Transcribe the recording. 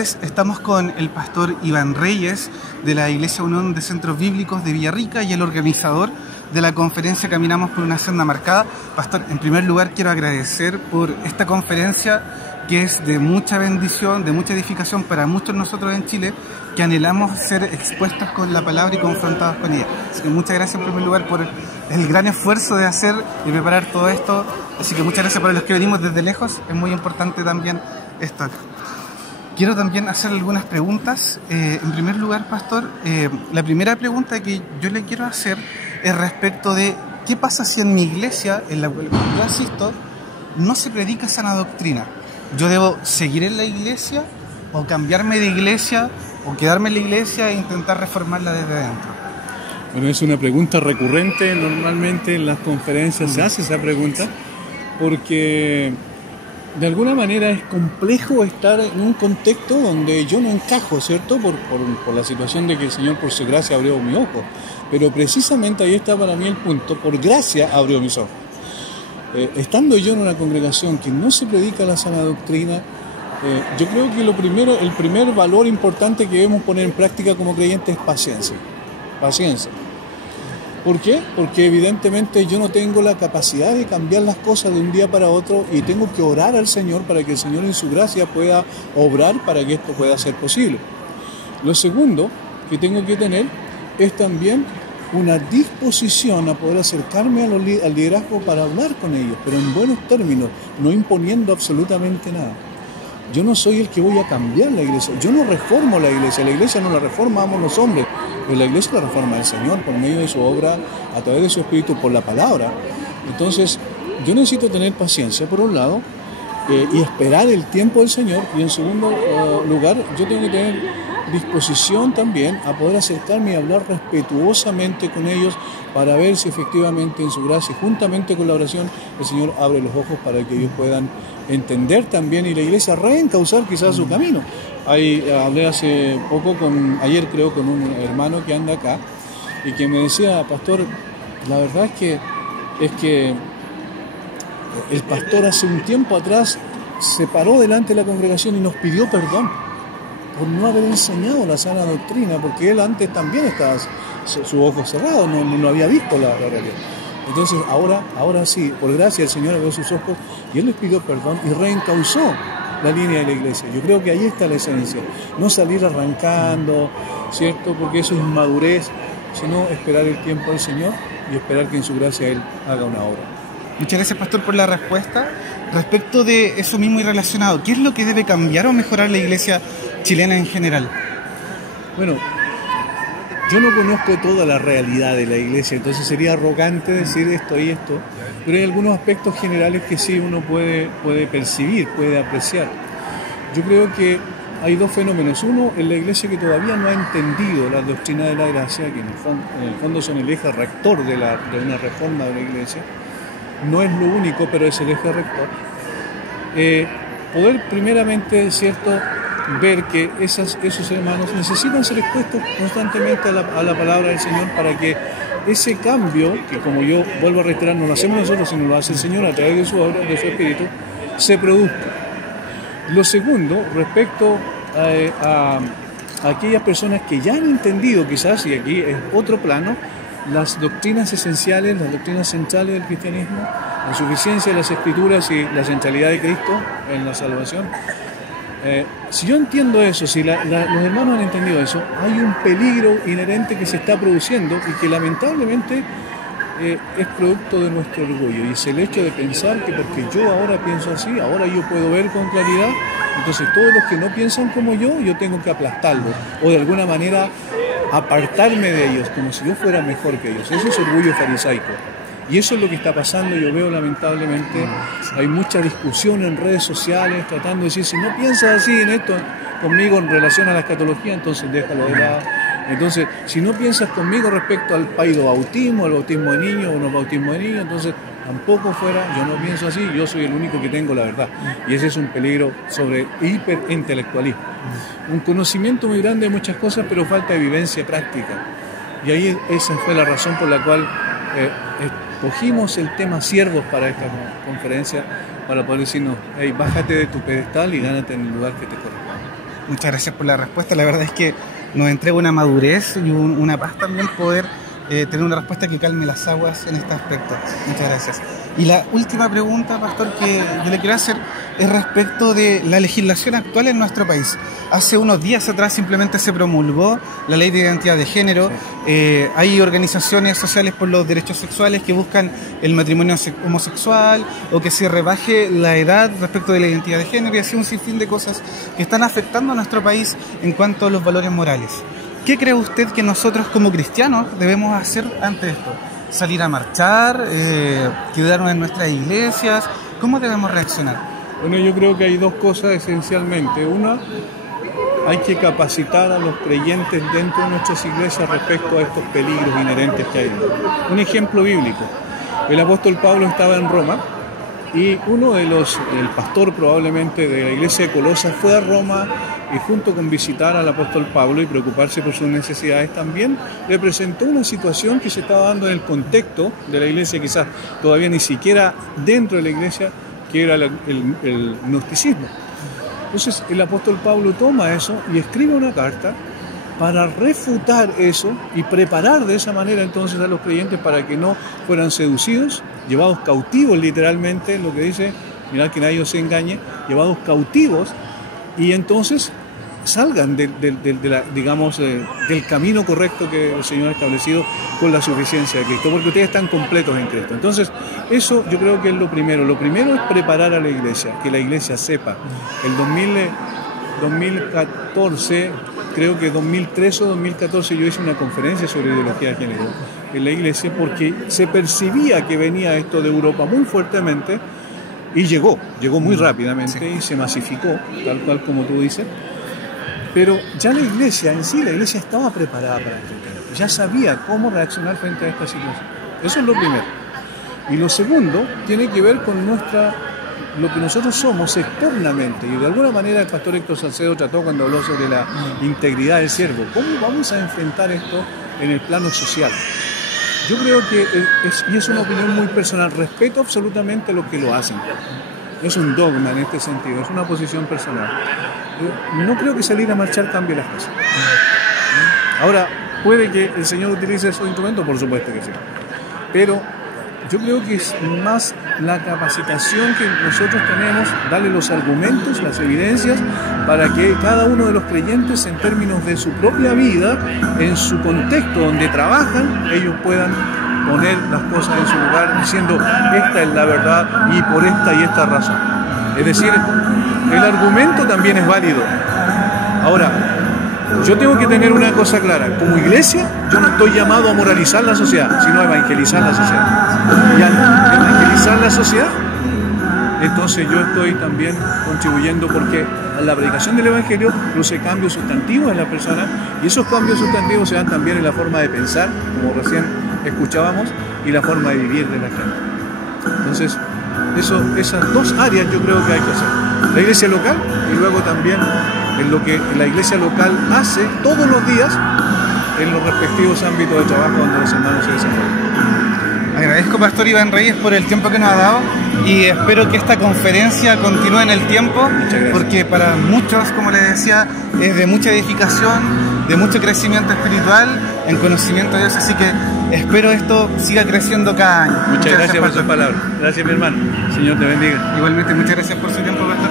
tardes. Estamos con el pastor Iván Reyes de la Iglesia Unión de Centros Bíblicos de Villarrica y el organizador de la conferencia Caminamos por una Senda Marcada. Pastor, en primer lugar quiero agradecer por esta conferencia que es de mucha bendición, de mucha edificación para muchos de nosotros en Chile que anhelamos ser expuestos con la palabra y confrontados con ella. Así que muchas gracias en primer lugar por el gran esfuerzo de hacer y preparar todo esto. Así que muchas gracias para los que venimos desde lejos. Es muy importante también esto acá. Quiero también hacer algunas preguntas. En primer lugar, pastor, la primera pregunta que yo le quiero hacer es respecto de qué pasa si en mi iglesia, en la cual yo asisto, no se predica sana doctrina. ¿Yo debo seguir en la iglesia o cambiarme de iglesia o quedarme en la iglesia e intentar reformarla desde dentro? Bueno, es una pregunta recurrente. Normalmente en las conferencias se hace esa pregunta porque de alguna manera es complejo estar en un contexto donde yo no encajo, ¿cierto? Por la situación de que el Señor por su gracia abrió mi ojo. Pero precisamente ahí está para mí el punto, por gracia abrió mis ojos. Estando yo en una congregación que no se predica la sana doctrina, yo creo que el primer valor importante que debemos poner en práctica como creyentes es paciencia. Paciencia. ¿Por qué? Porque evidentemente yo no tengo la capacidad de cambiar las cosas de un día para otro y tengo que orar al Señor para que el Señor en su gracia pueda obrar para que esto pueda ser posible. Lo segundo que tengo que tener es también una disposición a poder acercarme al liderazgo para hablar con ellos, pero en buenos términos, no imponiendo absolutamente nada. Yo no soy el que voy a cambiar la iglesia, yo no reformo la iglesia no la reformamos los hombres, pero la iglesia la reforma el Señor por medio de su obra, a través de su Espíritu, por la palabra. Entonces, yo necesito tener paciencia, por un lado, y esperar el tiempo del Señor, y en segundo lugar, yo tengo que tener disposición también a poder acercarme y hablar respetuosamente con ellos para ver si efectivamente en su gracia, juntamente con la oración, el Señor abre los ojos para que ellos puedan entender también y la iglesia reencauzar quizás su camino. Hablé hace poco, ayer creo, con un hermano que anda acá y que me decía, pastor, la verdad es que el pastor hace un tiempo atrás se paró delante de la congregación y nos pidió perdón por no haber enseñado la sana doctrina, porque él antes también estaba su ojo cerrado, no había visto la realidad. Entonces ahora sí, por gracia el Señor abrió sus ojos y él les pidió perdón y reencauzó la línea de la iglesia. Yo creo que ahí está la esencia, no salir arrancando, ¿cierto? Porque eso es inmadurez, sino esperar el tiempo del Señor y esperar que en su gracia Él haga una obra. Muchas gracias, pastor, por la respuesta. Respecto de eso mismo y relacionado, ¿qué es lo que debe cambiar o mejorar la iglesia chilena en general? Bueno, yo no conozco toda la realidad de la iglesia, entonces sería arrogante decir esto y esto, pero hay algunos aspectos generales que sí uno puede percibir, puede apreciar. Yo creo que hay dos fenómenos. Uno, en la iglesia que todavía no ha entendido la doctrina de la gracia, que en el fondo son el eje rector de una reforma de la iglesia. No es lo único, pero es el eje rector. Poder primeramente, ¿cierto?, ver que esos hermanos necesitan ser expuestos constantemente a la palabra del Señor para que ese cambio, que como yo vuelvo a reiterar, no lo hacemos nosotros, sino lo hace el Señor a través de su obra, de su Espíritu, se produzca. Lo segundo, respecto a aquellas personas que ya han entendido quizás, y aquí es otro plano, las doctrinas esenciales, las doctrinas centrales del cristianismo, la suficiencia de las Escrituras y la centralidad de Cristo en la salvación. Si yo entiendo eso, si los hermanos han entendido eso, hay un peligro inherente que se está produciendo y que lamentablemente es producto de nuestro orgullo, y es el hecho de pensar que porque yo ahora pienso así, ahora yo puedo ver con claridad, entonces todos los que no piensan como yo tengo que aplastarlos o de alguna manera apartarme de ellos como si yo fuera mejor que ellos. Eso es orgullo farisaico. Y eso es lo que está pasando. Yo veo lamentablemente, hay mucha discusión en redes sociales tratando de decir, si no piensas así en esto conmigo en relación a la escatología, entonces déjalo de lado. Entonces, si no piensas conmigo respecto al bautismo, al bautismo de niños o no bautismo de niños, entonces tampoco fuera, yo no pienso así, yo soy el único que tengo la verdad. Y ese es un peligro sobre hiperintelectualismo. Un conocimiento muy grande de muchas cosas, pero falta de vivencia práctica. Y ahí esa fue la razón por la cual escogimos el tema siervos para esta conferencia, para poder decirnos, hey, bájate de tu pedestal y gánate en el lugar que te corresponde. Muchas gracias por la respuesta. La verdad es que nos entrega una madurez y una paz también poder tener una respuesta que calme las aguas en este aspecto. Muchas gracias. Y la última pregunta, pastor, que yo le quiero hacer es respecto de la legislación actual en nuestro país. Hace unos días atrás simplemente se promulgó la ley de identidad de género. Hay organizaciones sociales por los derechos sexuales que buscan el matrimonio homosexual o que se rebaje la edad respecto de la identidad de género, y así un sinfín de cosas que están afectando a nuestro país en cuanto a los valores morales. ¿Qué cree usted que nosotros como cristianos debemos hacer ante esto? ¿Salir a marchar? ¿Quedarnos en nuestras iglesias? ¿Cómo debemos reaccionar? Bueno, yo creo que hay dos cosas esencialmente. Una, hay que capacitar a los creyentes dentro de nuestras iglesias respecto a estos peligros inherentes que hay. Un ejemplo bíblico. El apóstol Pablo estaba en Roma y el pastor probablemente de la iglesia de Colosas fue a Roma y junto con visitar al apóstol Pablo y preocuparse por sus necesidades también le presentó una situación que se estaba dando en el contexto de la iglesia, quizás todavía ni siquiera dentro de la iglesia, que era el gnosticismo. Entonces el apóstol Pablo toma eso y escribe una carta para refutar eso y preparar de esa manera entonces a los creyentes para que no fueran seducidos, llevados cautivos literalmente, lo que dice, mirad que nadie os engañe, llevados cautivos, y entonces salgan del camino correcto que el Señor ha establecido con la suficiencia de Cristo, porque ustedes están completos en Cristo. Entonces, eso yo creo que es lo primero. Lo primero es preparar a la iglesia, que la iglesia sepa. El 2014, creo que 2013 o 2014, yo hice una conferencia sobre ideología de género en la iglesia, porque se percibía que venía esto de Europa muy fuertemente y llegó muy rápidamente y se masificó, tal cual como tú dices. Pero ya la iglesia en sí, la iglesia estaba preparada para esto, ya sabía cómo reaccionar frente a esta situación. Eso es lo primero. Y lo segundo tiene que ver con lo que nosotros somos externamente. Y de alguna manera el pastor Héctor Salcedo trató cuando habló sobre la integridad del siervo. ¿Cómo vamos a enfrentar esto en el plano social? Yo creo que, y es una opinión muy personal, respeto absolutamente lo que lo hacen. Es un dogma en este sentido, es una posición personal. No creo que salir a marchar cambie las cosas. Ahora, puede que el Señor utilice esos instrumentos, por supuesto que sí. Pero yo creo que es más la capacitación que nosotros tenemos, darle los argumentos, las evidencias, para que cada uno de los creyentes, en términos de su propia vida, en su contexto donde trabajan, ellos puedan poner las cosas en su lugar diciendo, esta es la verdad y por esta y esta razón. Es decir, el argumento también es válido. Ahora, yo tengo que tener una cosa clara. Como iglesia, yo no estoy llamado a moralizar la sociedad, sino a evangelizar la sociedad. Y al evangelizar la sociedad, entonces yo estoy también contribuyendo, porque la predicación del evangelio produce cambios sustantivos en la persona, y esos cambios sustantivos se dan también en la forma de pensar, como recién escuchábamos, y la forma de vivir de la gente. Entonces, esas dos áreas yo creo que hay que hacer. La iglesia local, y luego también en lo que la iglesia local hace todos los días en los respectivos ámbitos de trabajo donde los hermanos se desarrollan. Agradezco, Pastor Iván Reyes, por el tiempo que nos ha dado, y espero que esta conferencia continúe en el tiempo, porque para muchos, como les decía, es de mucha edificación, de mucho crecimiento espiritual, en conocimiento de Dios, así que espero esto siga creciendo cada año. Muchas gracias por sus palabras. Gracias, mi hermano. Señor te bendiga. Igualmente, muchas gracias por su tiempo, Pastor.